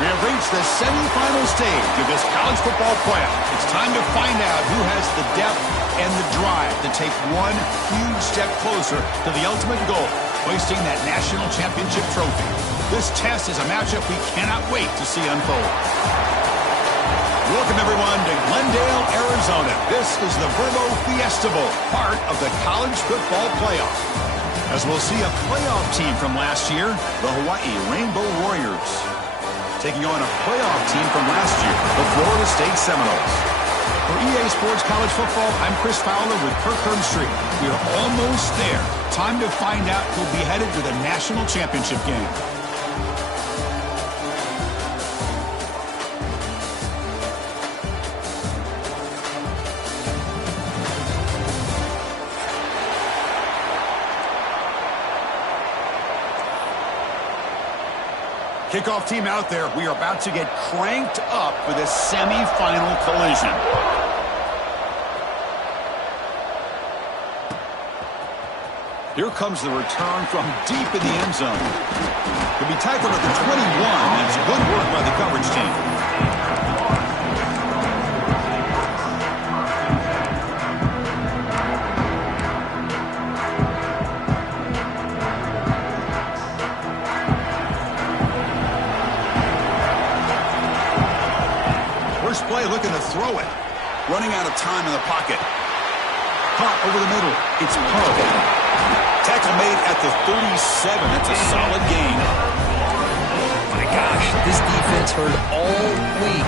We have reached the semifinal stage of this college football playoff. It's time to find out who has the depth and the drive to take one huge step closer to the ultimate goal, hoisting that national championship trophy. This test is a matchup we cannot wait to see unfold. Welcome, everyone, to Glendale, Arizona. This is the Fiesta Bowl, part of the college football playoff. As we'll see a playoff team from last year, the Hawaii Rainbow Warriors, taking on a playoff team from last year, the Florida State Seminoles. For EA Sports College Football, I'm Chris Fowler with Kirk Herbstreit. We are almost there. Time to find out who'll be headed to the national championship game. Kickoff team out there. We are about to get cranked up for this semifinal collision. Here comes the return from deep in the end zone. He'll be tackled at the 21. That's good work by the coverage team. First play, looking to throw it. Running out of time in the pocket. Caught over the middle. It's perfect. Tackle made at the 37. That's a solid gain. My gosh, this defense heard all week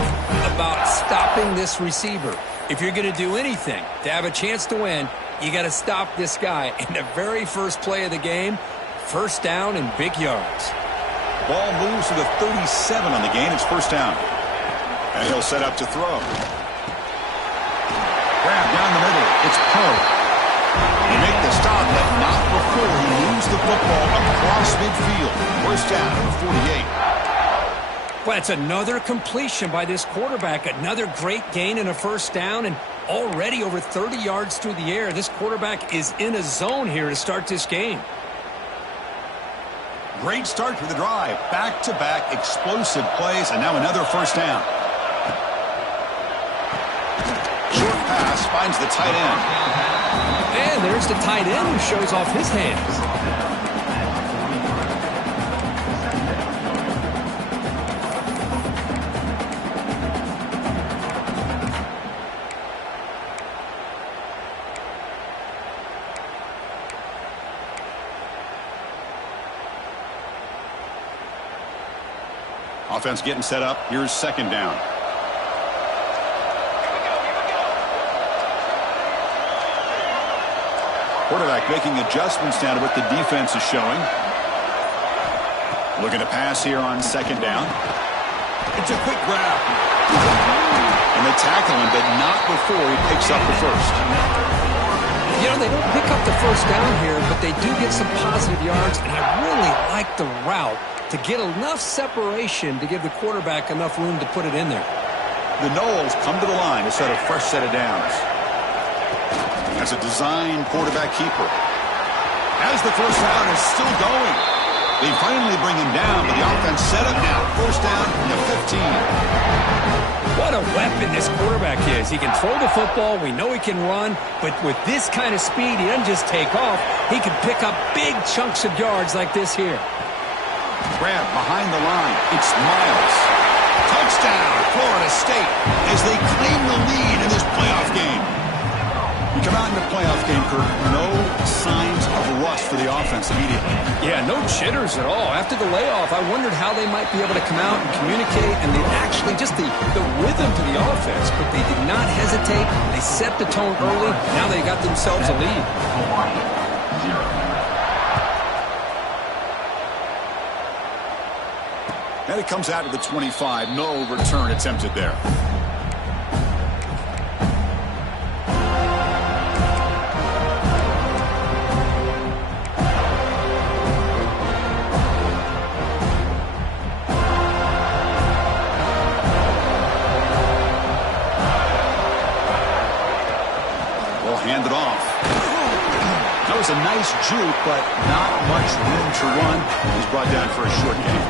about stopping this receiver. If you're going to do anything to have a chance to win, you got to stop this guy. In the very first play of the game, first down and big yards. Ball moves to the 37 on the gain. It's first down. And he'll set up to throw. Grab down the middle. It's Poe. He make the stop, but not before he moves the football across midfield. First down at the 48. Well, it's another completion by this quarterback. Another great gain and a first down, and already over 30 yards through the air. This quarterback is in a zone here to start this game. Great start to the drive. Back-to-back explosive plays, and now another first down. Short pass finds the tight end. And there's the tight end who shows off his hands. Offense getting set up. Here's second down. Quarterback making adjustments down to what the defense is showing. Looking to pass here on second down. It's a quick grab. And they tackle him, but not before he picks up the first. You know, they don't pick up the first down here, but they do get some positive yards, and I really like the route to get enough separation to give the quarterback enough room to put it in there. The Noles come to the line to set a fresh set of downs. As a design quarterback keeper. As the first down is still going. They finally bring him down, but the offense set up now. First down to 15. What a weapon this quarterback is. He can throw the football. We know he can run. But with this kind of speed, he doesn't just take off. He can pick up big chunks of yards like this here. Grab behind the line. It's Miles. Touchdown, Florida State, as they claim the lead in this playoff game. You come out in the playoff game, Kirk, no signs of rust for the offense immediately. Yeah, no jitters at all. After the layoff, I wondered how they might be able to come out and communicate, and they actually just the rhythm to the offense, but they did not hesitate. They set the tone early. Now they got themselves a lead. And it comes out to the 25. No return attempted there. Hand it off. That was a nice juke, but not much room to run. He's brought down for a short game.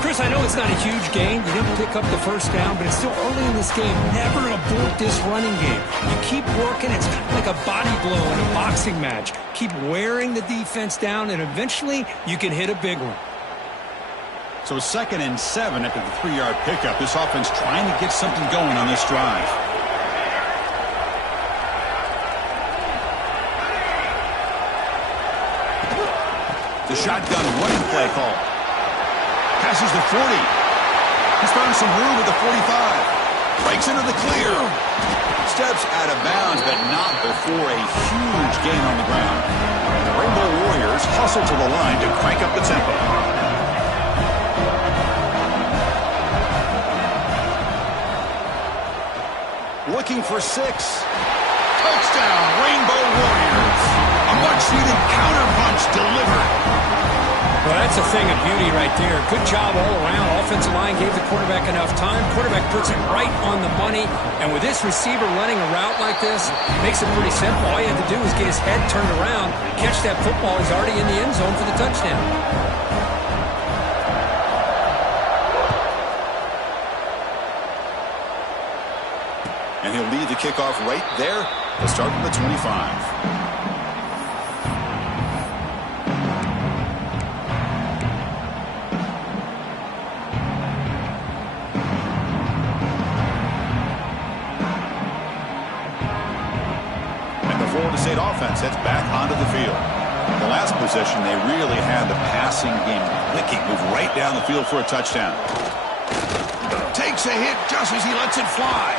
Chris, I know it's not a huge gain. You didn't pick up the first down, but it's still early in this game. Never abort this running game. You keep working. It's kind of like a body blow in a boxing match. Keep wearing the defense down, and eventually you can hit a big one. So 2nd and 7 after the 3-yard pickup. This offense trying to get something going on this drive. The shotgun running play call. Passes the 40. He's found some room at the 45. Breaks into the clear. Steps out of bounds, but not before a huge gain on the ground. The Rainbow Warriors hustle to the line to crank up the tempo. Looking for 6. Touchdown, Rainbow Warriors. A much-needed counter-punch delivered. Well, that's a thing of beauty right there. Good job all around. Offensive line gave the quarterback enough time. Quarterback puts it right on the money. And with this receiver running a route like this, it makes it pretty simple. All you have to do is get his head turned around, catch that football. He's already in the end zone for the touchdown. And he'll lead the kickoff right there to start from the 25. State offense heads back onto the field. The last possession, they really had the passing game clicking, move right down the field for a touchdown. Takes a hit just as he lets it fly.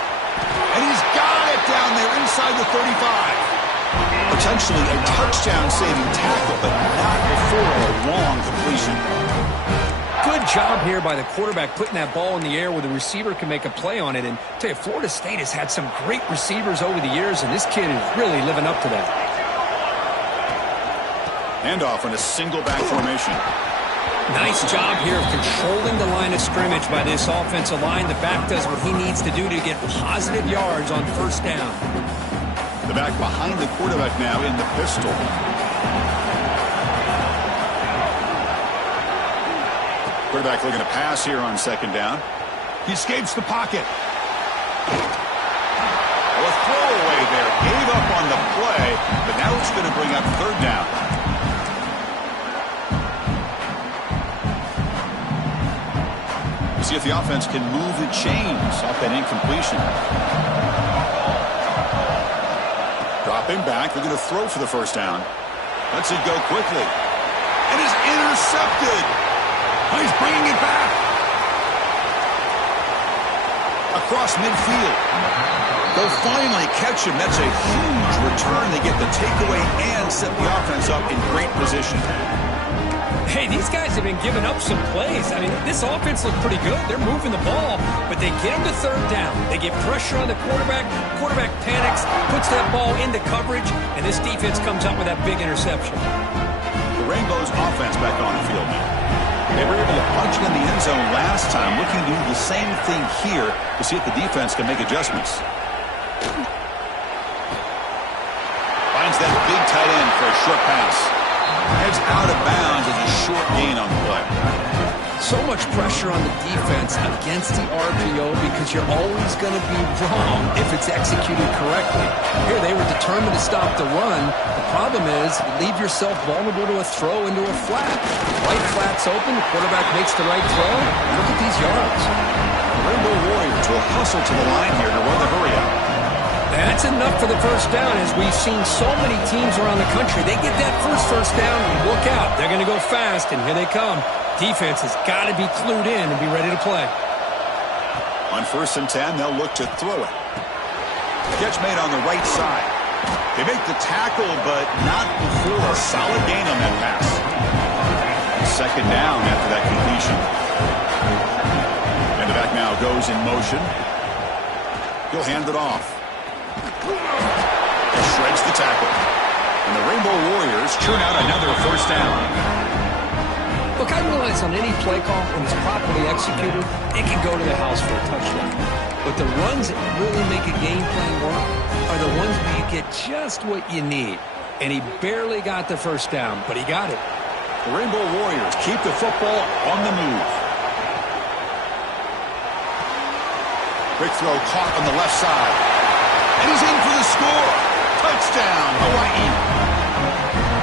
And he's got it down there inside the 35. Potentially a touchdown-saving tackle, but not before a long completion. Good job here by the quarterback putting that ball in the air where the receiver can make a play on it. And I tell you, Florida State has had some great receivers over the years, and this kid is really living up to that. Handoff in a single back formation. Nice job here of controlling the line of scrimmage by this offensive line. The back does what he needs to do to get positive yards on first down. The back behind the quarterback now in the pistol. Quarterback looking to pass here on 2nd down. He escapes the pocket. A throwaway there. Gave up on the play, but now it's going to bring up 3rd down. See if the offense can move the chains off that incompletion. Dropping back. They're going to throw for the 1st down. Lets it go quickly. And is intercepted. Oh, he's bringing it back. Across midfield. They'll finally catch him. That's a huge return. They get the takeaway and set the offense up in great position. Hey, these guys have been giving up some plays. I mean, this offense looked pretty good. They're moving the ball, but they get him to 3rd down. They get pressure on the quarterback. Quarterback panics, puts that ball into coverage, and this defense comes up with that big interception. The Rainbows offense back on the field now. They were able to punch it in the end zone last time, looking to do the same thing here to see if the defense can make adjustments. Finds that big tight end for a short pass. Heads out of bounds as a short gain on the play. So much pressure on the defense against the RPO because you're always going to be wrong if it's executed correctly. Here they were determined to stop the run. The problem is you leave yourself vulnerable to a throw into a flat. Right flat's open, the quarterback makes the right throw. Look at these yards. The Rainbow Warriors will hustle to the line here to run the hurry-up. That's enough for the 1st down, as we've seen so many teams around the country. They get that first down and look out. They're going to go fast, and here they come. Defense has got to be clued in and be ready to play. On 1st and 10, they'll look to throw it. Catch made on the right side. They make the tackle, but not before a solid gain on that pass. 2nd down after that completion. And the back now goes in motion. He'll hand it off. He shreds the tackle. And the Rainbow Warriors churn out another 1st down. Look, I realize on any play call, when it's properly executed, it can go to the house for a touchdown. But the runs that really make a game plan work are the ones where you get just what you need. And he barely got the 1st down, but he got it. The Rainbow Warriors keep the football on the move. Quick throw caught on the left side. And he's in for the score. Touchdown, Hawaii.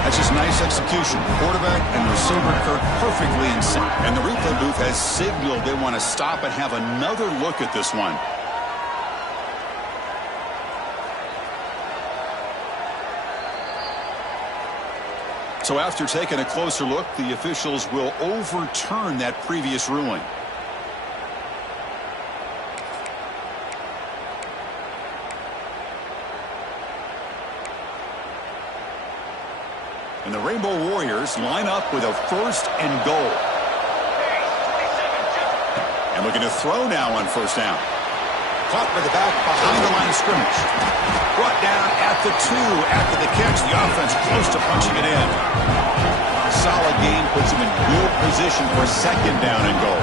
That's just nice execution. Quarterback and receiver Kirk perfectly in sync. And the replay booth has signaled they want to stop and have another look at this one. So after taking a closer look, the officials will overturn that previous ruling. And the Rainbow Warriors line up with a 1st and goal. And looking to throw now on 1st down. Caught by the back behind the line of scrimmage. Brought down at the 2 after the catch. The offense close to punching it in. Solid game puts him in good position for 2nd down and goal.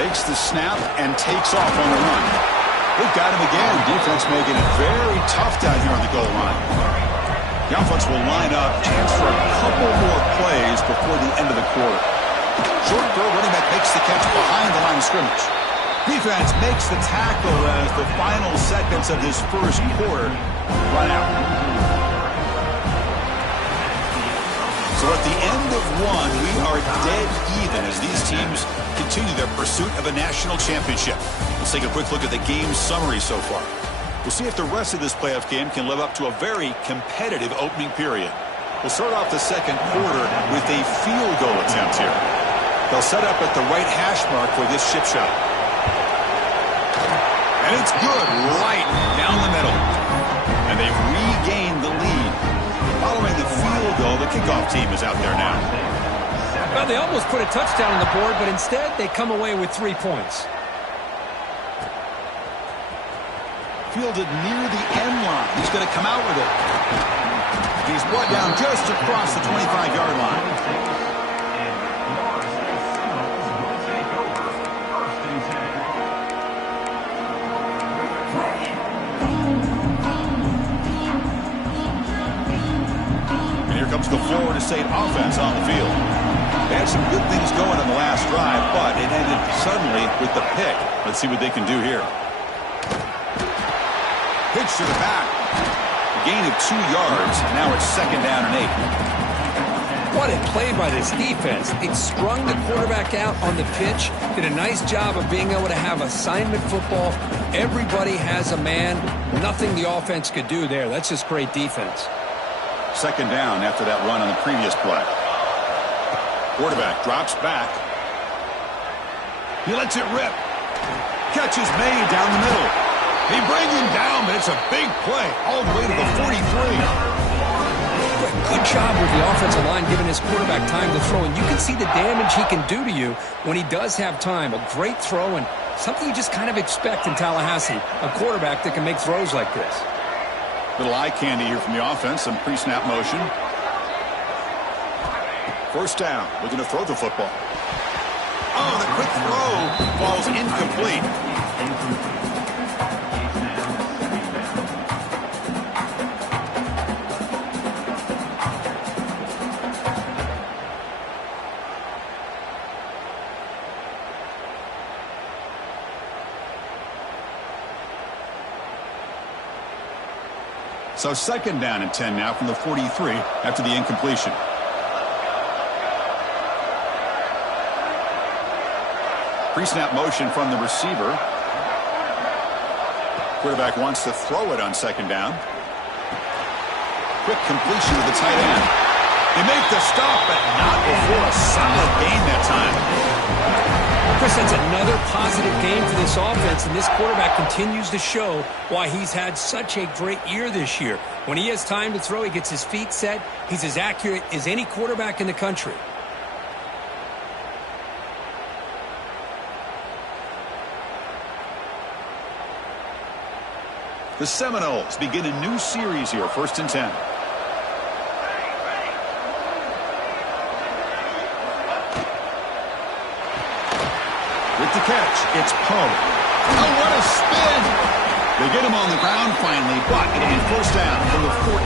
Takes the snap and takes off on the run. They've got him again. Defense making it very tough down here on the goal line. The offense will line up, chance for a couple more plays before the end of the quarter. Short throw, running back makes the catch behind the line of scrimmage. Defense makes the tackle as the final seconds of this 1st quarter run out. So at the end of 1, we are dead even as these teams continue their pursuit of a national championship. Let's take a quick look at the game summary so far. We'll see if the rest of this playoff game can live up to a very competitive opening period. We'll start off the 2nd quarter with a field goal attempt here. They'll set up at the right hash mark for this chip shot. And it's good right down the middle. And they've regained the lead. Following the field goal, the kickoff team is out there now. Well, they almost put a touchdown on the board, but instead they come away with 3 points. Fielded near the end line. He's going to come out with it. He's brought down just across the 25-yard line. And here comes the Florida State offense on the field. They had some good things going on the last drive, but it ended suddenly with the pick. Let's see what they can do here. Pitch to the back. A gain of 2 yards. Now it's 2nd down and 8. What a play by this defense. It strung the quarterback out on the pitch. Did a nice job of being able to have assignment football. Everybody has a man. Nothing the offense could do there. That's just great defense. 2nd down after that run on the previous play. Quarterback drops back. He lets it rip. Catch is made down the middle. They bring him down, but it's a big play all the way to the 43. Good job with the offensive line giving his quarterback time to throw. And you can see the damage he can do to you when he does have time. A great throw and something you just kind of expect in Tallahassee. A quarterback that can make throws like this. Little eye candy here from the offense. Some pre-snap motion. 1st down. Looking to throw the football. Oh, the quick throw falls incomplete. So 2nd down and 10 now from the 43 after the incompletion. Pre-snap motion from the receiver. Quarterback wants to throw it on 2nd down. Quick completion to the tight end. They make the stop, but not before a solid gain that time. Chris, that's another positive game for this offense, and this quarterback continues to show why he's had such a great year this year. When he has time to throw, he gets his feet set. He's as accurate as any quarterback in the country. The Seminoles begin a new series here, 1st and 10. With the catch, it's Poe. Oh, what a spin! They get him on the ground finally, but it'll be 1st down from the 14.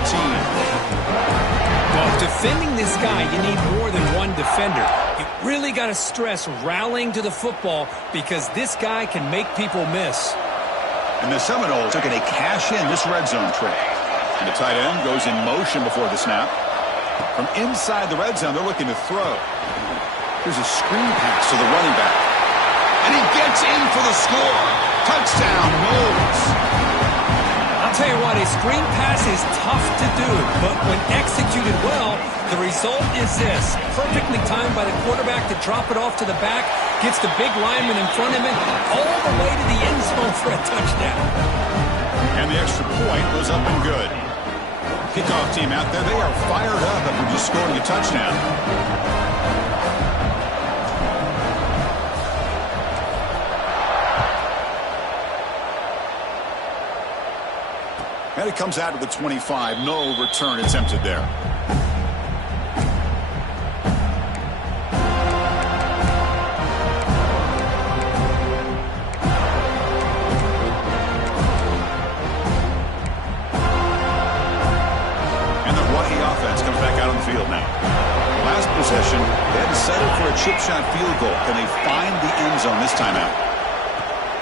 Well, defending this guy, you need more than one defender. You really got to stress rallying to the football because this guy can make people miss. And the Seminoles are going to cash in this red zone trick. And the tight end goes in motion before the snap. From inside the red zone, they're looking to throw. Here's a screen pass to the running back. And he gets in for the score. Touchdown, Noles. I'll tell you what, a screen pass is tough to do, but when executed well, the result is this. Perfectly timed by the quarterback to drop it off to the back, gets the big lineman in front of him, all the way to the end zone for a touchdown. And the extra point was up and good. Kickoff team out there, they are fired up after just scoring a touchdown. And it comes out of the 25. No return attempted there. And the Hawaii offense comes back out on the field now. The last possession, they had to settle for a chip shot field goal. Can they find the end zone this time out?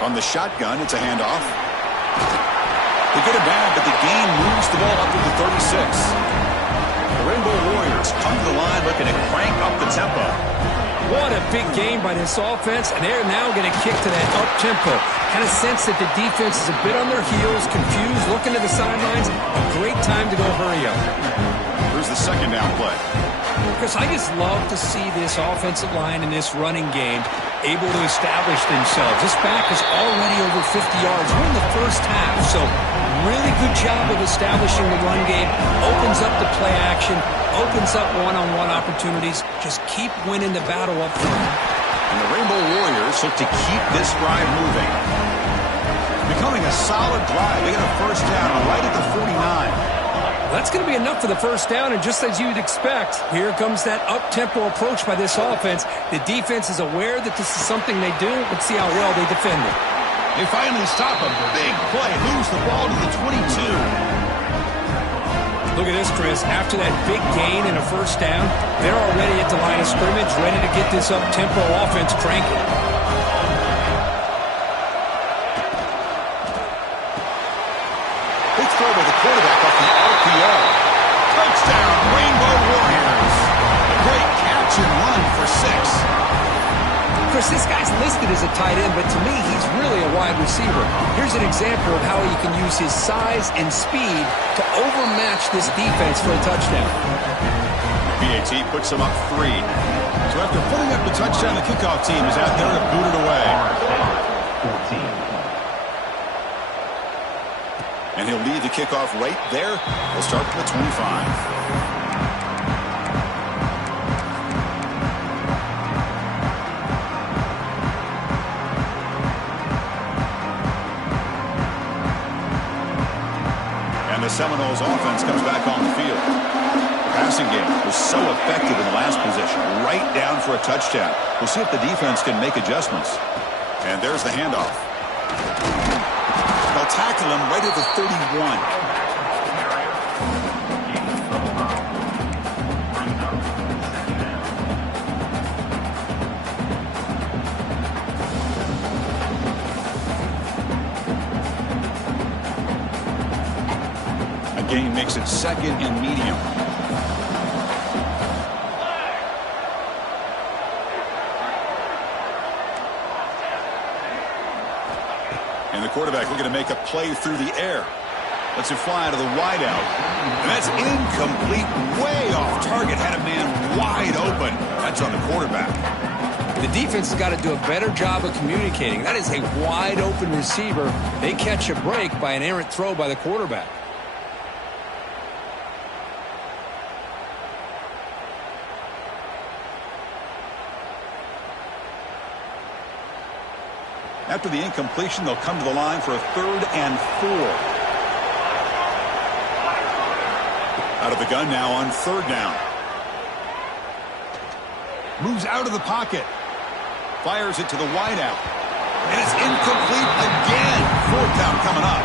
On the shotgun, it's a handoff. They get it back, but the gain moves the ball up to the 36. The Rainbow Warriors come to the line looking to crank up the tempo. What a big game by this offense, and they're now going to kick to that up-tempo. Kind of sense that the defense is a bit on their heels, confused, looking to the sidelines. A great time to go hurry up. Here's the second down play. Chris, I just love to see this offensive line in this running game able to establish themselves. This back is already over 50 yards. We're in the first half, so really good job of establishing the run game. Opens up the play action, opens up one-on-one opportunities. Just keep winning the battle up front. And the Rainbow Warriors look to keep this drive moving. Becoming a solid drive. They get a first down right at the 49. That's going to be enough for the first down, and just as you'd expect, here comes that up-tempo approach by this offense. The defense is aware that this is something they do. Let's see how well they defend it. They finally stop a big play. Moves the ball to the 22. Look at this, Chris. After that big gain and a first down, they're already at the line of scrimmage, ready to get this up-tempo offense cranking. Big throw by the quarterback off the RPO. Touchdown, Rainbow Warriors. A great catch and run for 6. Chris, this guy's listed as a tight end, but to me, he's really a wide receiver. Here's an example of how he can use his size and speed to overmatch this defense for a touchdown. PAT puts him up 3. So after putting up the touchdown, the kickoff team is out there to boot it away. 14. And he'll lead the kickoff right there. We'll start from the 25. The Seminoles offense comes back on the field. The passing game was so effective in the last possession, right down for a touchdown. We'll see if the defense can make adjustments. And there's the handoff. They'll tackle him right at the 31. Gain makes it second and medium. And the quarterback looking to make a play through the air. Lets it fly to the wideout. And that's incomplete, way off target. Had a man wide open. That's on the quarterback. The defense has got to do a better job of communicating. That is a wide open receiver. They catch a break by an errant throw by the quarterback. After the incompletion, they'll come to the line for a 3rd and 4. Out of the gun now on 3rd down. Moves out of the pocket. Fires it to the wideout. And it's incomplete again. 4th down coming up.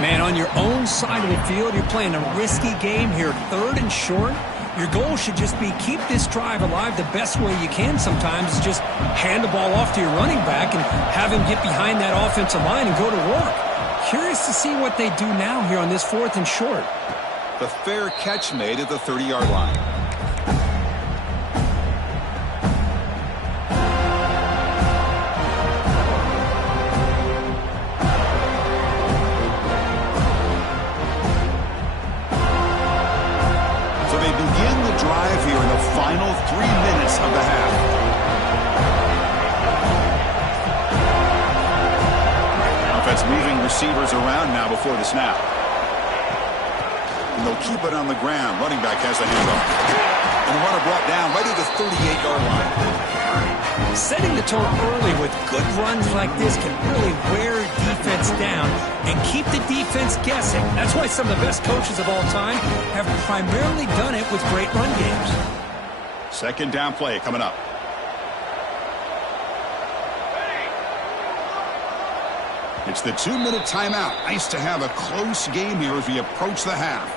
Man, on your own side of the field, you're playing a risky game here, 3rd and short. Your goal should just be keep this drive alive the best way you can sometimes is just hand the ball off to your running back and have him get behind that offensive line and go to work. Curious to see what they do now here on this 4th and short. The fair catch made at the 30-yard line. Drive here in the final 3 minutes of the half. Offense moving receivers around now before the snap. And they'll keep it on the ground. Running back has the handoff. And the runner brought down right at the 38-yard line. Setting the tone early with good runs like this can really wear defense down and keep the defense guessing. That's why some of the best coaches of all time have primarily done it with great run games. 2nd down play coming up. It's the 2-minute timeout. Nice to have a close game here as we approach the half.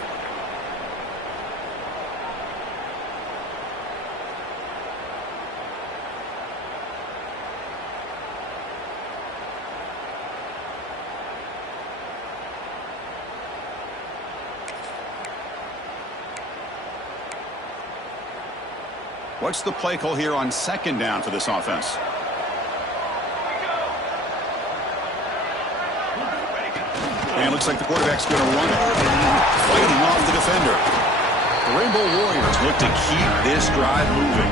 What's the play call here on 2nd down for this offense? And it looks like the quarterback's going to run it. Fighting off the defender. The Rainbow Warriors look to keep this drive moving.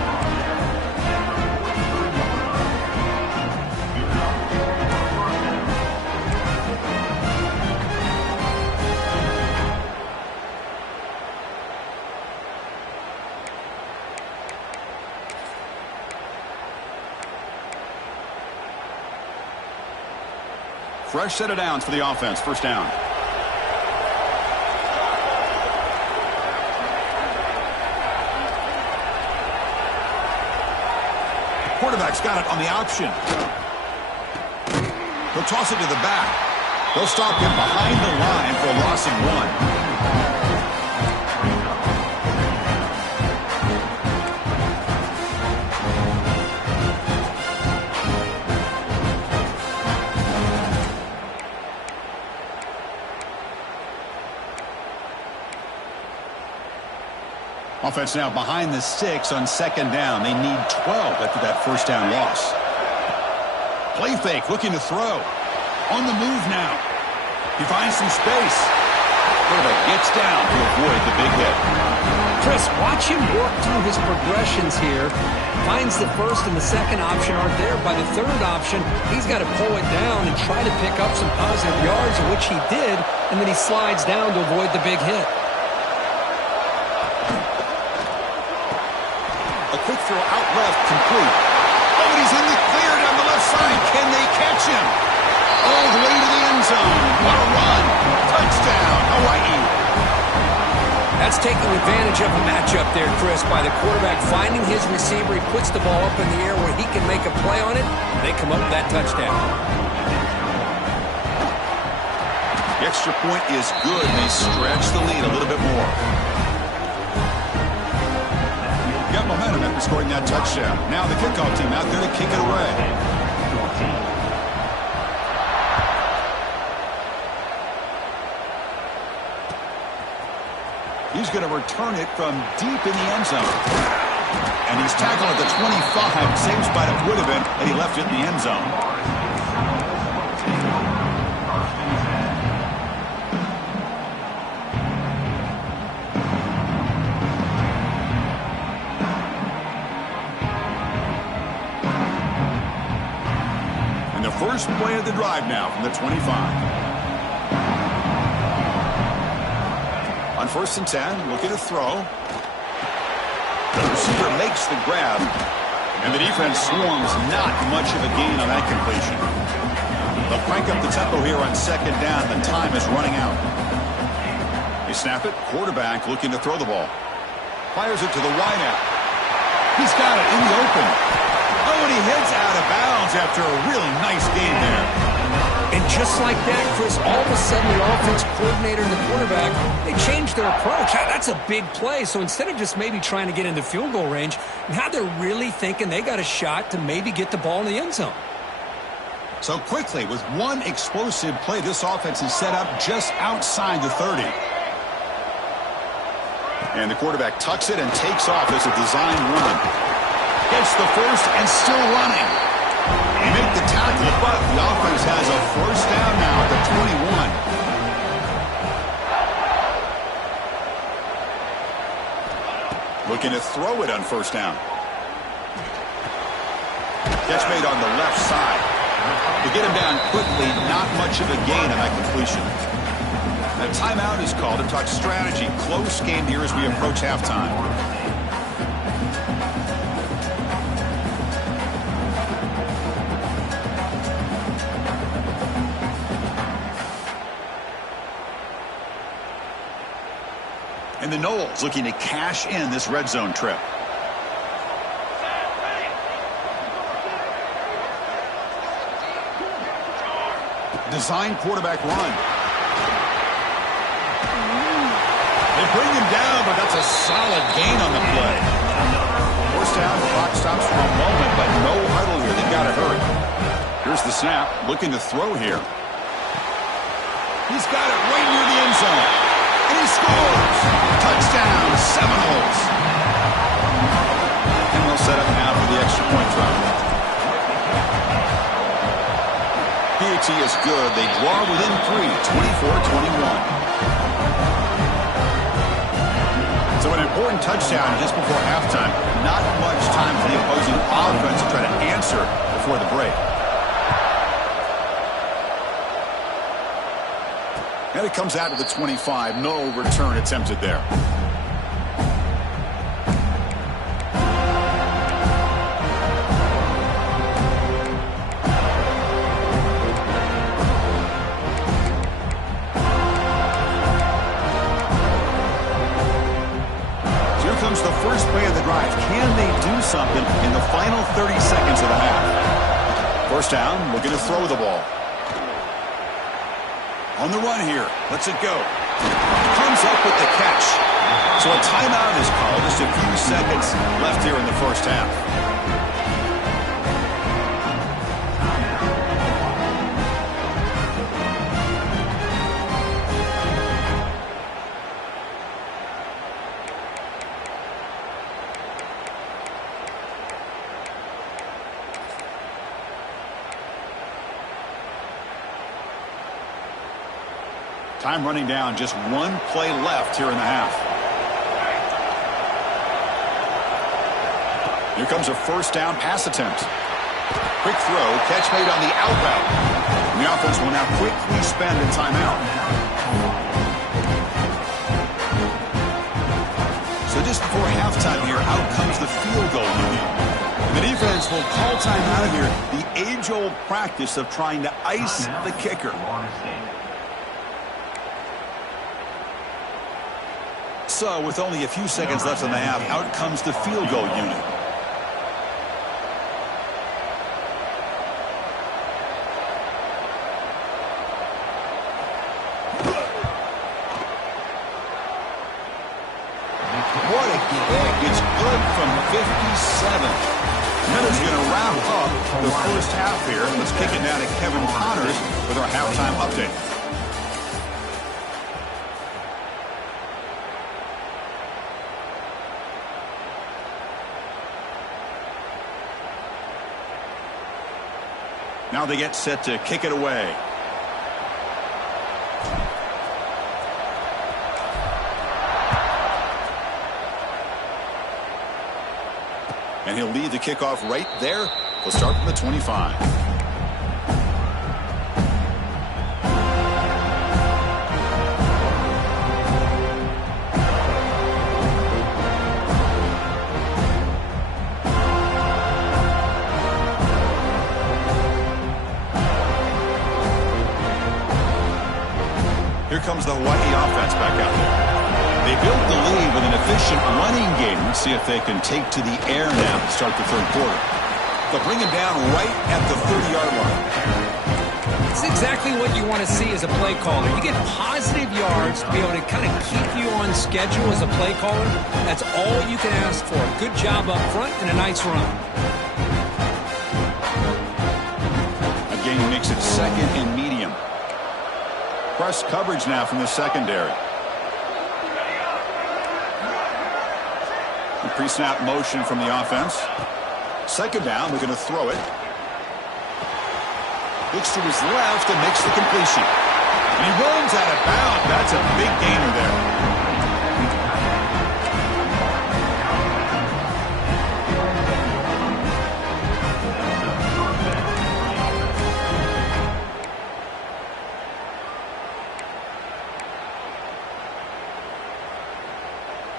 Fresh set of downs for the offense. 1st down. Quarterback's got it on the option. He'll toss it to the back. They'll stop him behind the line for a loss of 1. Offense now behind the 6 on 2nd down. They need 12 after that 1st down loss. Play fake, looking to throw. On the move now. He finds some space. Quarterback gets down to avoid the big hit. Chris, watch him work through his progressions here. Finds the 1st and the 2nd option aren't there. By the 3rd option, he's got to pull it down and try to pick up some positive yards, which he did, and then he slides down to avoid the big hit. A quick throw out left, complete. Oh, and he's in the clear down the left side. Can they catch him? All the way to the end zone. What a run. Touchdown, Hawaii. That's taking advantage of a matchup there, Chris, by the quarterback finding his receiver. He puts the ball up in the air where he can make a play on it. They come up with that touchdown. The extra point is good. They stretch the lead a little bit more. Got momentum after scoring that touchdown. Now the kickoff team out there to kick it away. He's going to return it from deep in the end zone. And he's tackled at the 25. Same spot it would have been had he left it in the end zone. And the first play of the drive now from the 25. On 1st and 10, looking to throw. The receiver makes the grab, and the defense swarms. Not much of a gain on that completion. They'll crank up the tempo here on 2nd down. The time is running out. They snap it. Quarterback looking to throw the ball. Fires it to the wideout. He's got it in the open. Oh, and he heads out of bounds after a really nice game there. And just like that, Chris, all of a sudden the offense coordinator and the quarterback, they changed their approach. That's a big play. So instead of just maybe trying to get into field goal range, now they're really thinking they got a shot to maybe get the ball in the end zone. So quickly, with one explosive play, this offense is set up just outside the 30. And the quarterback tucks it and takes off as a design run. Gets the first and still running. They make the tackle, but the offense has a first down now at the 21. Looking to throw it on first down. Catch made on the left side. To get him down quickly, not much of a gain on that completion. A timeout is called to talk strategy. Close game here as we approach halftime. And the Noles looking to cash in this red zone trip. Design quarterback run. They bring him down, but that's a solid gain on the play. First down, the clock stops for a moment, but no huddle here. They've got to hurry. Here's the snap, looking to throw here. He's got it right near the end zone. And he scores! Touchdown, Seminoles! And they'll set up now for the extra point try. PAT is good. They draw within 3, 24-21. So an important touchdown just before halftime. Not much time for the opposing offense to try to answer before the break. And it comes out to the 25. No return attempted there. Here comes the first play of the drive. Can they do something in the final 30 seconds of the half? First down, looking to throw the ball. On the run here. Lets it go. Comes up with the catch. So a timeout is called. Just a few seconds left here in the first half. Time running down, just one play left here in the half. Here comes a first down pass attempt. Quick throw, catch made on the out route. And the offense will now quickly spend a timeout. So just before halftime here, out comes the field goal unit. And the defense will call timeout here. The age-old practice of trying to ice the kicker. So, with only a few seconds left in the half, out comes the field goal unit. What a kick. It's good from 57. Miller's going to wrap up the first half here. Let's kick it down to Kevin Connors with our halftime update. Now they get set to kick it away. And he'll lead the kickoff right there. We'll start from the 25. Here comes the Hawaii offense back out there. They built the lead with an efficient running game. Let's see if they can take to the air now to start the third quarter. They'll bring him down right at the 30-yard line. It's exactly what you want to see as a play caller. You get positive yards to be able to kind of keep you on schedule as a play caller. That's all you can ask for. Good job up front and a nice run. Again, he makes it second and medium. Press coverage now from the secondary. Pre-snap motion from the offense. Second down, they're going to throw it. Looks to his left and makes the completion. And he runs out of bounds. That's a big gainer there.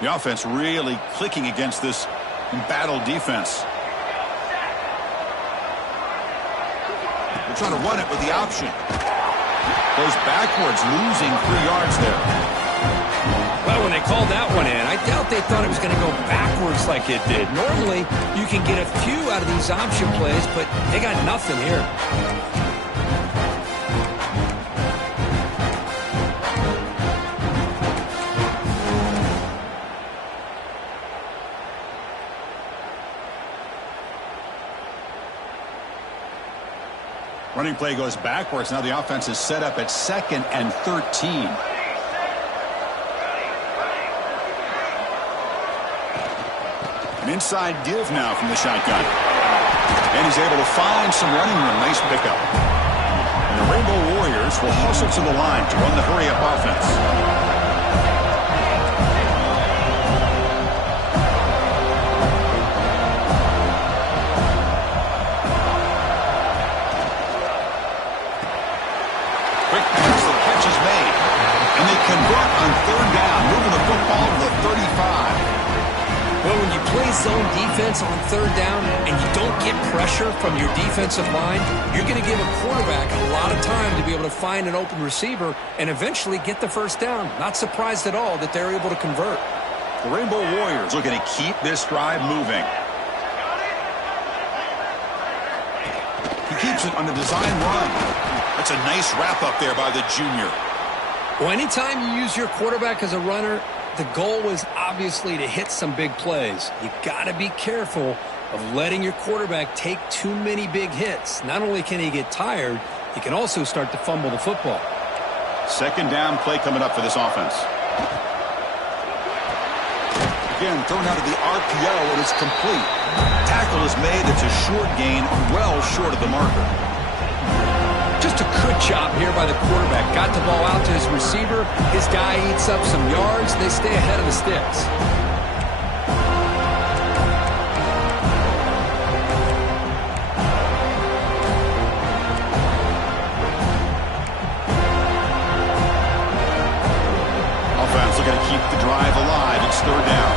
The offense really clicking against this embattled defense. They're trying to run it with the option. Goes backwards, losing 3 yards there. Well, when they called that one in, I doubt they thought it was going to go backwards like it did. Normally, you can get a few out of these option plays, but they got nothing here. Running play goes backwards. Now the offense is set up at second and 13. An inside give now from the shotgun. And he's able to find some running room. Nice pickup. And the Rainbow Warriors will hustle to the line to run the hurry-up offense. Convert on third down, moving the football to the 35. Well, when you play zone defense on third down and you don't get pressure from your defensive line, you're going to give a quarterback a lot of time to be able to find an open receiver and eventually get the first down. Not surprised at all that they're able to convert. The Rainbow Warriors looking to keep this drive moving. He keeps it on the design run. That's a nice wrap up there by the junior. Well, anytime you use your quarterback as a runner, the goal was obviously to hit some big plays. You got to be careful of letting your quarterback take too many big hits. Not only can he get tired, he can also start to fumble the football. Second down play coming up for this offense. Again, thrown out of the RPO, and it's complete. Tackle is made. It's a short gain, well short of the marker. Just a good job here by the quarterback. Got the ball out to his receiver. His guy eats up some yards. They stay ahead of the sticks. Offense looking to keep the drive alive. It's third down.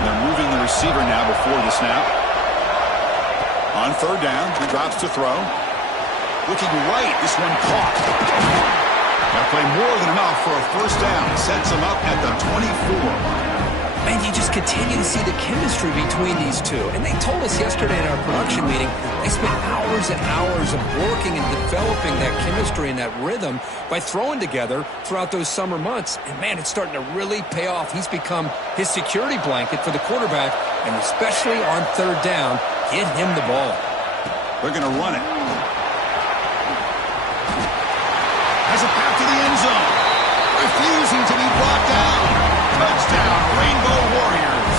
And they're moving the receiver now before the snap. On third down, he drops to throw. Looking right, this one caught. That'll play more than enough for a first down. Sets him up at the 24. And you just continue to see the chemistry between these two. And they told us yesterday in our production meeting, they spent hours and hours of working and developing that chemistry and that rhythm by throwing together throughout those summer months. And, man, it's starting to really pay off. He's become his security blanket for the quarterback, and especially on third down, get him the ball. They're going to run it. Has a path to the end zone. Refusing to be brought down. Touchdown, Rainbow Warriors.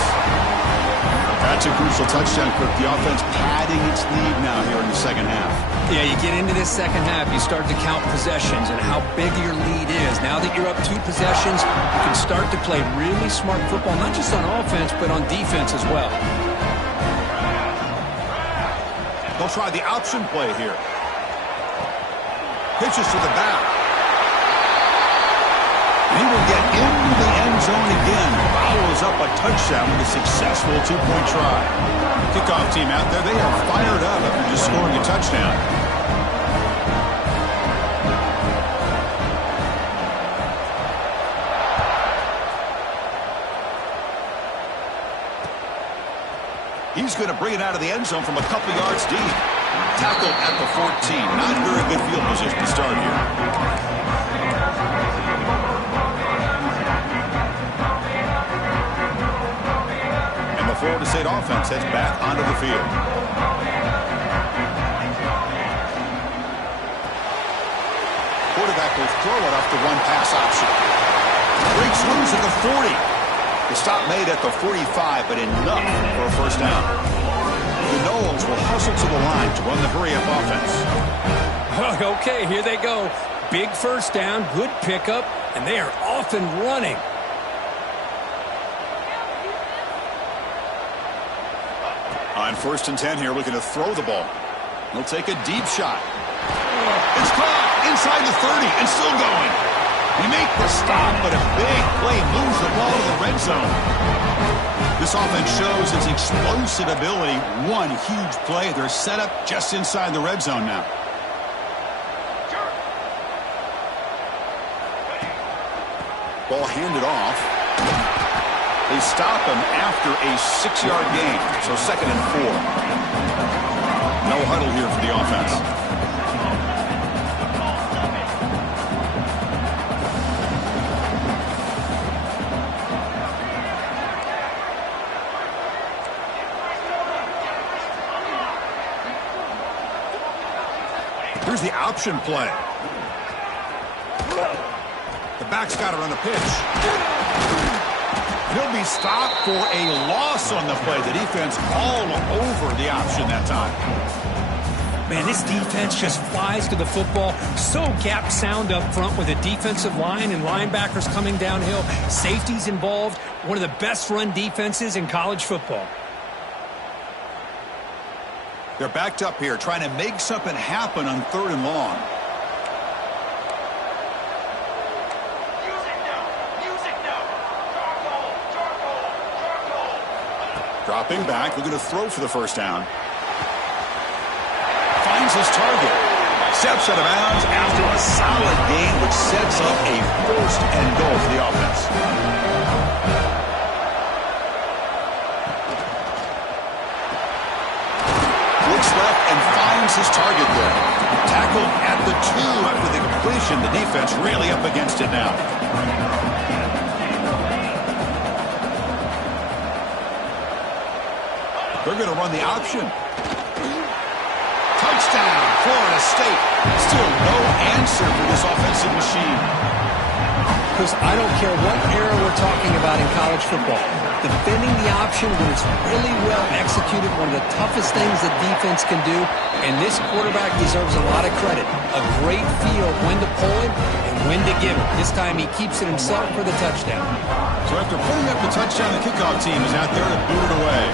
That's a crucial touchdown, Kirk. The offense padding its lead now here in the second half. Yeah, you get into this second half, you start to count possessions and how big your lead is. Now that you're up 2 possessions, you can start to play really smart football, not just on offense, but on defense as well. They'll try the option play here. Pitches to the back. He will get into the end zone again. Follows up a touchdown with a successful 2-point try. Kickoff team out there, they are fired up after just scoring a touchdown. He's going to bring it out of the end zone from a couple yards deep. Tackled at the 14. Not very good field position to start here. And the Florida State offense heads back onto the field. Quarterback will throw it off the one-pass option. Breaks loose at the 40. The stop made at the 45, but enough for a first down. The Noles will hustle to the line to run the hurry-up offense. Okay, here they go. Big first down, good pickup, and they are off and running. On 1st and 10 here, looking to throw the ball. He'll take a deep shot. It's caught inside the 30 and still going. We make the stop, but a big play moves the ball to the red zone. This offense shows its explosive ability. One huge play. They're set up just inside the red zone now. Ball handed off. They stop him after a 6-yard gain. So 2nd and 4. No huddle here for the offense. Here's the option play. The back's got to run a pitch. He'll be stopped for a loss on the play. The defense all over the option that time. Man, this defense just flies to the football. So gap sound up front with a defensive line and linebackers coming downhill. Safeties involved. One of the best run defenses in college football. They're backed up here, trying to make something happen on 3rd and long. Dropping back, looking to throw for the first down. Finds his target. Steps out of bounds after a solid gain, which sets up a 1st and goal for the offense. Looks left and finds his target there. Tackled at the 2 after the completion. The defense really up against it now. They're going to run the option. Touchdown, Florida State. Still no answer for this offensive machine. Because I don't care what era we're talking about in college football. Defending the option when it's really well executed, one of the toughest things that defense can do. And this quarterback deserves a lot of credit. A great feel of when to pull it and when to give it. This time he keeps it himself for the touchdown. So after putting up the touchdown, the kickoff team is out there to boot it away.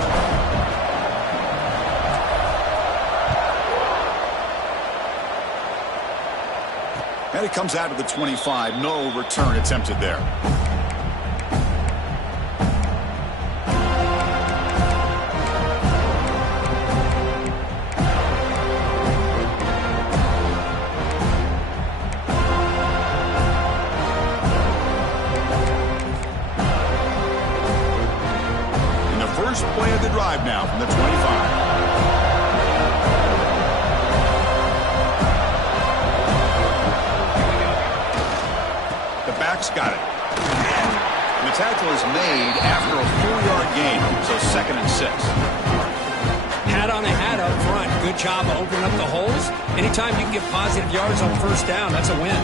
And it comes out of the 25. No return attempted there. And the first play of the drive now from the 25. Got it. And the tackle is made after a 4-yard gain, so 2nd and 6. Hat on a hat up front. Good job of opening up the holes. Anytime you can get positive yards on first down, that's a win.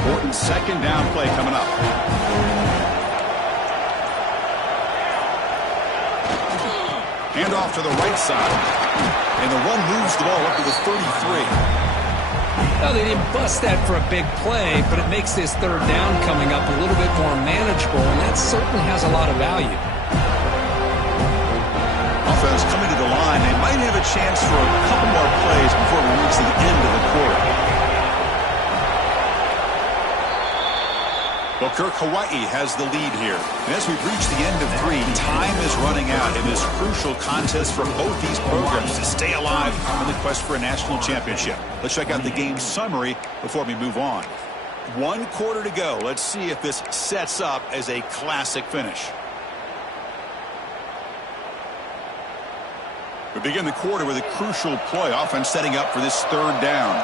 Important 2nd down play coming up. Hand off to the right side. And the run moves the ball up to the 33. Well, they didn't bust that for a big play, but it makes this 3rd down coming up a little bit more manageable, and that certainly has a lot of value. Offense coming to the line. They might have a chance for a couple more plays before we reach the end of the quarter. Well, Kirk, Hawaii has the lead here. And as we've reached the end of 3, time is running out in this crucial contest for both these programs to stay alive in the quest for a national championship. Let's check out the game summary before we move on. 1 quarter to go. Let's see if this sets up as a classic finish. We begin the quarter with a crucial play. Offense setting up for this third down.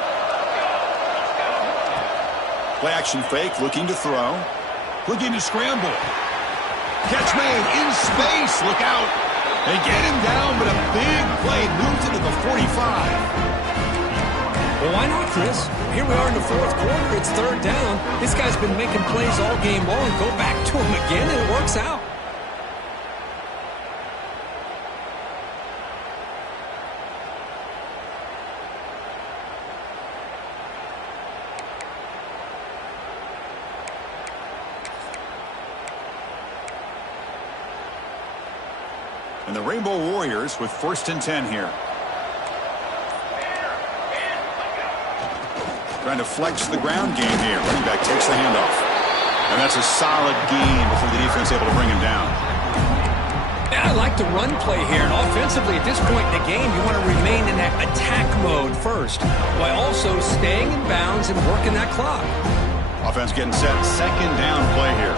Play action fake, looking to throw. Looking to scramble. Catch made in space. Look out. They get him down, but a big play moves into the 45. Well, why not, Chris? Here we are in the fourth quarter. It's third down. This guy's been making plays all game long. Go back to him again, and it works out. And the Rainbow Warriors with 1st and 10 here. Trying to flex the ground game here. Running back takes the handoff. And that's a solid gain before the defense able to bring him down. Yeah, I like the run play here. And offensively, at this point in the game, you want to remain in that attack mode first, while also staying in bounds and working that clock. Offense getting set. 2nd down play here.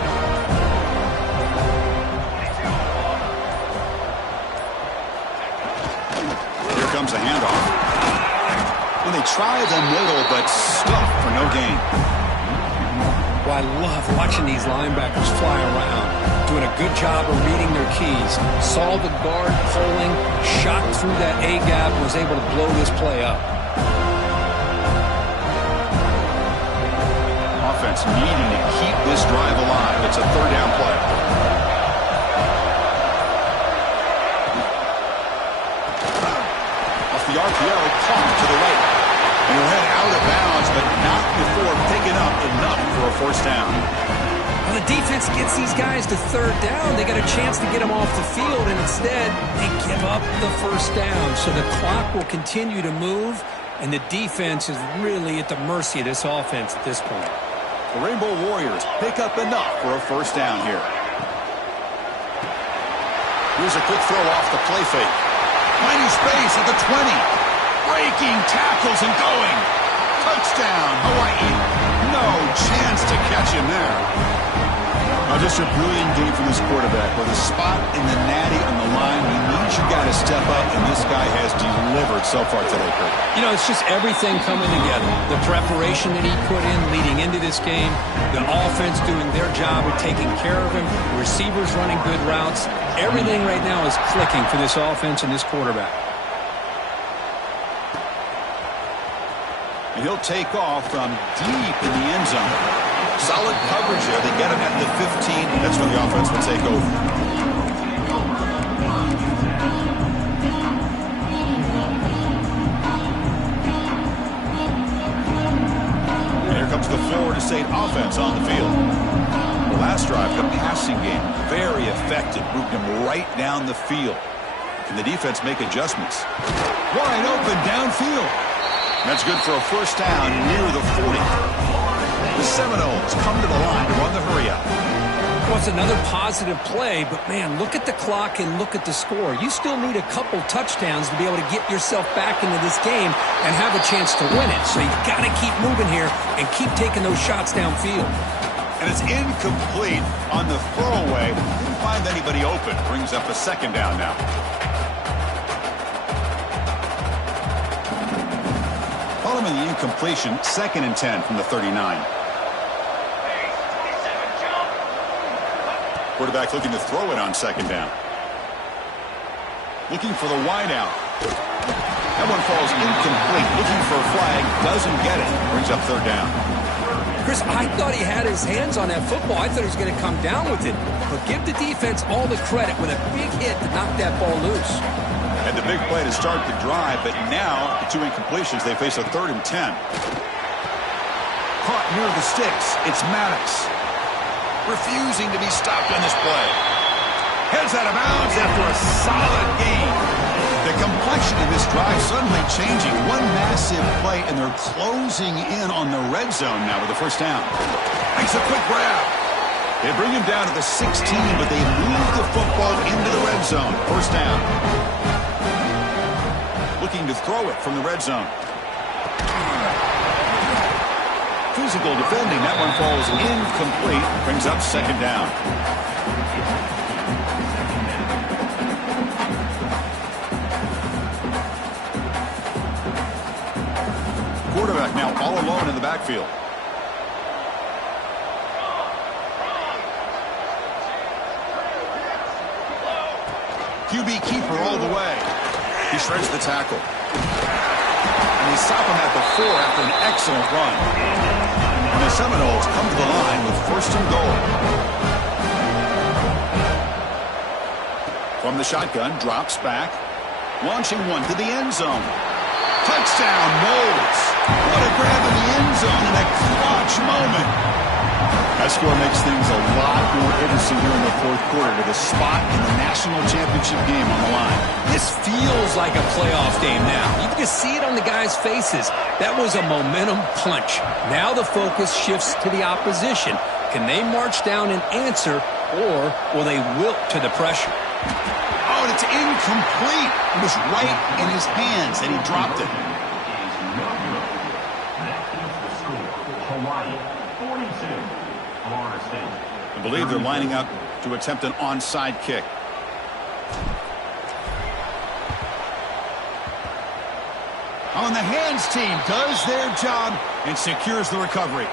Comes the handoff. And they try the middle, but stuffed for no gain. Well, I love watching these linebackers fly around, doing a good job of reading their keys. Saw the guard pulling, shot through that A-gap, and was able to blow this play up. Offense needing to keep this drive alive. It's a 3rd down play. The RPO caught to the right. And he'll head out of bounds, but not before picking up enough for a 1st down. Well, the defense gets these guys to 3rd down. They got a chance to get them off the field, and instead they give up the 1st down. So the clock will continue to move, and the defense is really at the mercy of this offense at this point. The Rainbow Warriors pick up enough for a 1st down here. Here's a quick throw off the play fake. Finding space at the 20. Breaking tackles and going. Touchdown, Hawaii. No chance to catch him there. Now just a brilliant game from this quarterback. With a spot in the natty on the line, he needs you got to step up, and this guy has delivered so far today, Kurt. You know, it's just everything coming together. The preparation that he put in leading into this game, the offense doing their job of taking care of him, the receivers running good routes. Everything right now is clicking for this offense and this quarterback. And he'll take off from deep in the end zone. Solid coverage there. They get him at the 15. That's where the offense will take over. And here comes the Florida State offense on the field. The last drive, the passing game, very effective. Moved him right down the field. Can the defense make adjustments? Wide open downfield. That's good for a 1st down near the 40. The Seminoles come to the line to run the hurry-up. Well, it's another positive play, but, man, look at the clock and look at the score. You still need a couple touchdowns to be able to get yourself back into this game and have a chance to win it. So you've got to keep moving here and keep taking those shots downfield. And it's incomplete on the throwaway. Didn't find anybody open. Brings up a 2nd down now. Following the incompletion, 2nd and 10 from the 39. Quarterback looking to throw it on 2nd down. Looking for the wide out. That one falls incomplete. Looking for a flag. Doesn't get it. Brings up 3rd down. Chris, I thought he had his hands on that football. I thought he was going to come down with it. But give the defense all the credit with a big hit to knock that ball loose. And the big play to start the drive, but now the 2 incompletions, they face a 3rd and 10. Caught near the sticks. It's Maddox. Refusing to be stopped on this play. Heads out of bounds after a solid gain. The complexion of this drive suddenly changing. One massive play, and they're closing in on the red zone now with the 1st down. Makes a quick grab. They bring him down to the 16, but they move the football into the red zone. 1st down. Looking to throw it from the red zone. Physical defending. That one falls incomplete. Brings up 2nd down. backfield. QB keeper all the way. He shreds the tackle. And they stop him at the 4 after an excellent run. And the Seminoles come to the line with 1st and goal. From the shotgun, drops back. Launching one to the end zone. Touchdown, Noles. What a grab in the end zone in a clutch moment. That score makes things a lot more interesting here in the 4th quarter with a spot in the national championship game on the line. This feels like a playoff game now. You can just see it on the guys' faces. That was a momentum punch. Now the focus shifts to the opposition. Can they march down and answer, or will they wilt to the pressure? Oh, and it's incomplete. It was right in his hands, and he dropped it. I believe they're lining up to attempt an onside kick. Oh, and the hands team does their job and secures the recovery.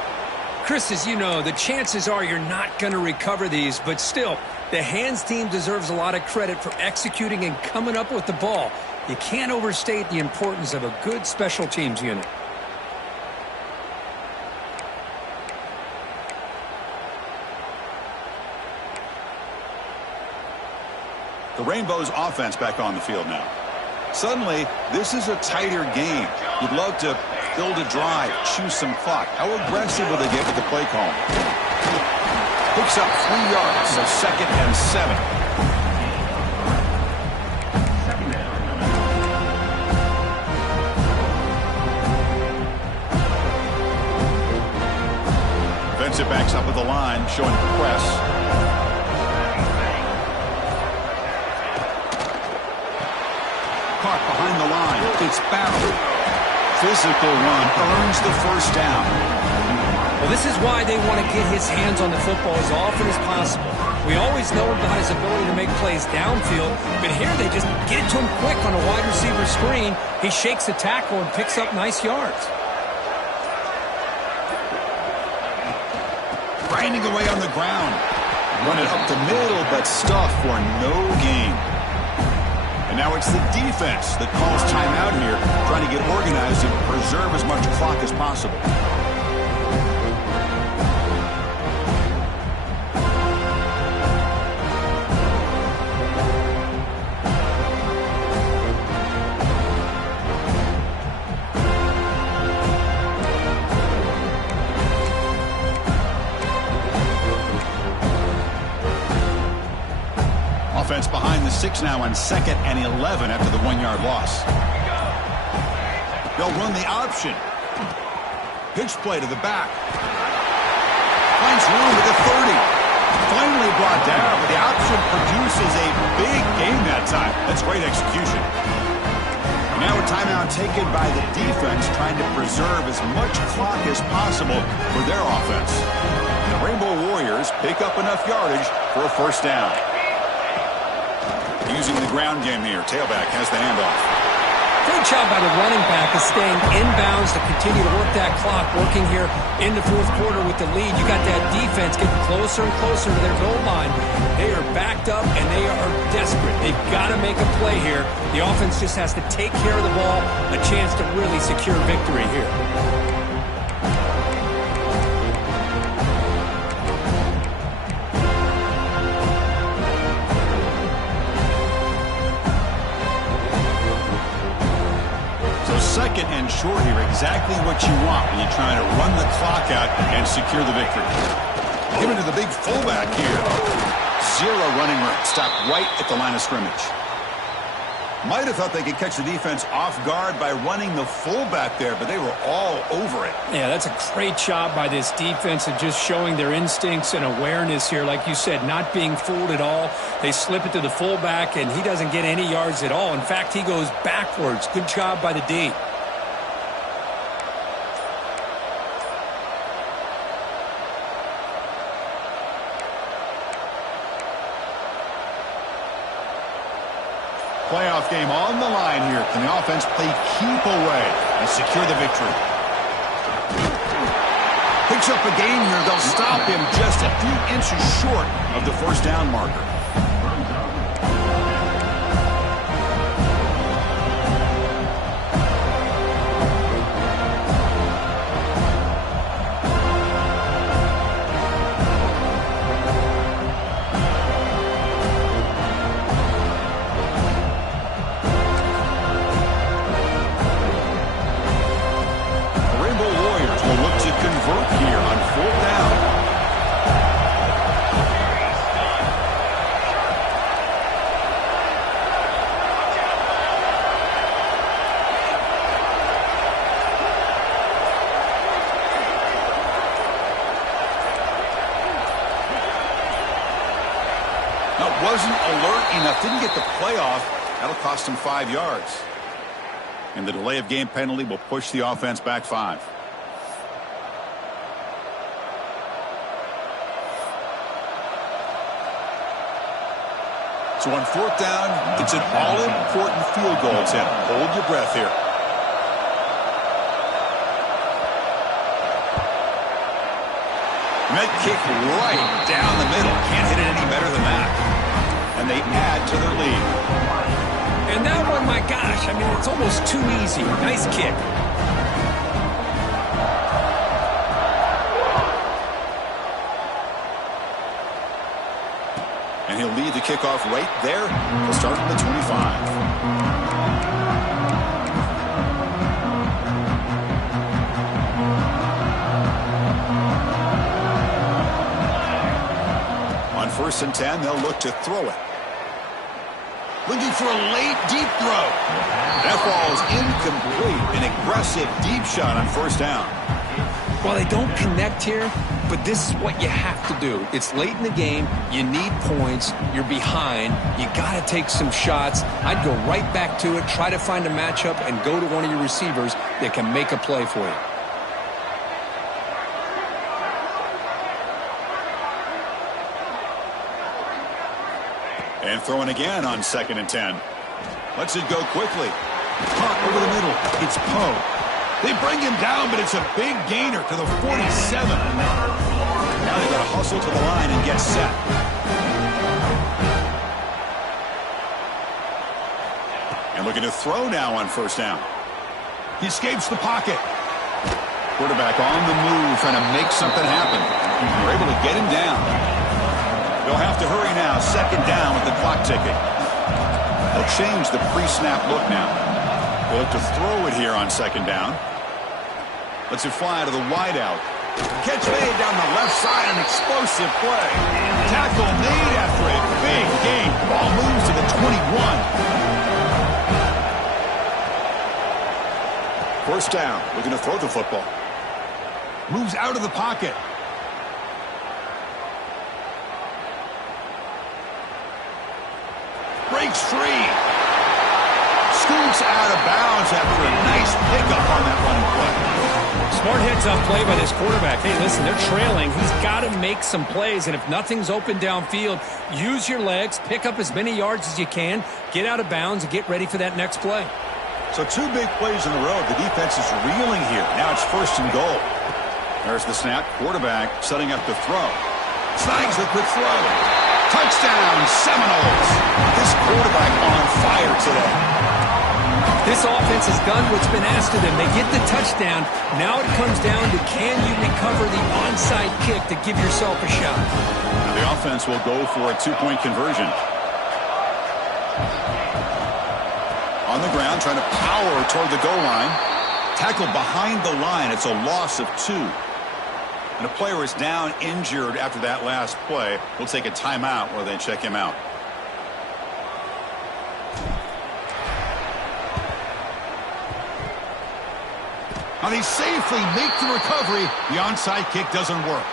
Chris, as you know, the chances are you're not going to recover these, but still, the hands team deserves a lot of credit for executing and coming up with the ball. You can't overstate the importance of a good special teams unit. The Rainbows offense back on the field now. Suddenly, this is a tighter game. You'd love to build a drive, choose some clock. How aggressive will they get with the play call? Picks up 3 yards, so 2nd and 7. Defensive backs up at the line, showing press. Caught behind the line. It's Barrow. Physical run earns the 1st down. Well, this is why they want to get his hands on the football as often as possible. We always know about his ability to make plays downfield, but here they just get it to him quick on a wide receiver screen. He shakes the tackle and picks up nice yards. Grinding away on the ground. Run it up the middle, but stuffed for no gain. And now it's the defense that calls timeout here, trying to get organized and preserve as much clock as possible. Offense behind the 6 now on 2nd and 11 after the 1-yard loss. They'll run the option. Pitch play to the back. Finds room at the 30. Finally brought down, but the option produces a big gain that time. That's great execution. And now a timeout taken by the defense, trying to preserve as much clock as possible for their offense. The Rainbow Warriors pick up enough yardage for a 1st down. Using the ground game here. Tailback has the handoff. Great job by the running back of staying inbounds to continue to work that clock, working here in the 4th quarter with the lead. You got that defense getting closer and closer to their goal line. They are backed up, and they are desperate. They've got to make a play here. The offense just has to take care of the ball, a chance to really secure victory here. Second and short here, exactly what you want when you're trying to run the clock out and secure the victory. Give it to the big fullback here. 0 running room. Stopped right at the line of scrimmage. Might have thought they could catch the defense off guard by running the fullback there, but they were all over it. Yeah, that's a great job by this defense of just showing their instincts and awareness here. Like you said, not being fooled at all. They slip it to the fullback, and he doesn't get any yards at all. In fact, he goes backwards. Good job by the D. Playoff game on the line here. Can the offense play keep away and secure the victory? picks up a gain here. They'll stop him just a few inches short of the first down marker. Wasn't alert enough, didn't get the playoff. That'll cost him 5 yards. And the delay of game penalty will push the offense back 5. So on fourth down, it's an all-important field goal attempt. Hold your breath here. And that kick right down the middle. Can't hit it any better than that. And they add to their lead. And that one, my gosh, I mean, it's almost too easy. Nice kick. And he'll lead the kickoff right there. He'll start from the 25. On 1st and 10, they'll look to throw it. Looking for a late, deep throw. That ball is incomplete. An aggressive, deep shot on 1st down. Well, they don't connect here, but this is what you have to do. It's late in the game. You need points. You're behind. You got to take some shots. I'd go right back to it, try to find a matchup, and go to one of your receivers that can make a play for you. And throwing again on 2nd and 10. Lets it go quickly. Caught over the middle. It's Poe. They bring him down, but it's a big gainer to the 47. Now they've got to hustle to the line and get set. And looking to throw now on 1st down. He escapes the pocket. Quarterback on the move, trying to make something happen. They're able to get him down. They'll have to hurry now. 2nd down with the clock ticking. They'll change the pre-snap look now. They'll look to throw it here on 2nd down. Lets it fly to the wideout. Catch made down the left side. An explosive play. Tackle made after a big gain. Ball moves to the 21. 1st down. Looking to throw the football. Moves out of the pocket. Breaks free. Scoots out of bounds after a nice pickup on that running play. Smart heads-up play by this quarterback. Hey, listen, they're trailing. He's got to make some plays, and if nothing's open downfield, use your legs, pick up as many yards as you can, get out of bounds, and get ready for that next play. So 2 big plays in a row. The defense is reeling here. Now it's 1st and goal. There's the snap. Quarterback setting up the throw. Snags the quick throw. Touchdown, Seminoles. This quarterback on fire today. This offense has done what's been asked of them. They get the touchdown. Now it comes down to, can you recover the onside kick to give yourself a shot? Now the offense will go for a 2-point conversion. On the ground, trying to power toward the goal line. Tackled behind the line. It's a loss of 2. And a player is down injured after that last play. We'll take a timeout while they check him out. Now they safely make the recovery. The onside kick doesn't work.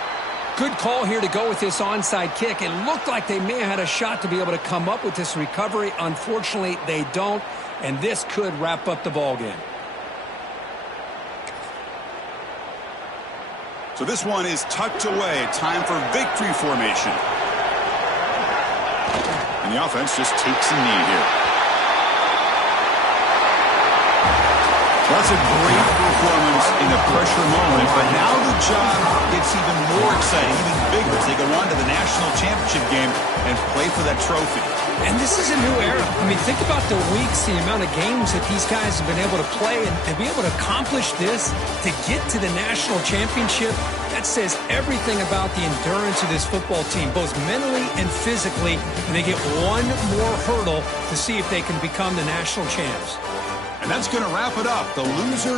Good call here to go with this onside kick. It looked like they may have had a shot to be able to come up with this recovery. Unfortunately, they don't, and this could wrap up the ballgame. So this one is tucked away. Time for victory formation. And the offense just takes a knee here. That's a great performance in a pressure moment, but now the job gets even more exciting, even bigger as they go on to the national championship game and play for that trophy. And this is a new era. I mean, think about the weeks, the amount of games that these guys have been able to play and to be able to accomplish this, to get to the national championship. That says everything about the endurance of this football team, both mentally and physically. And they get one more hurdle to see if they can become the national champs. And that's going to wrap it up. The loser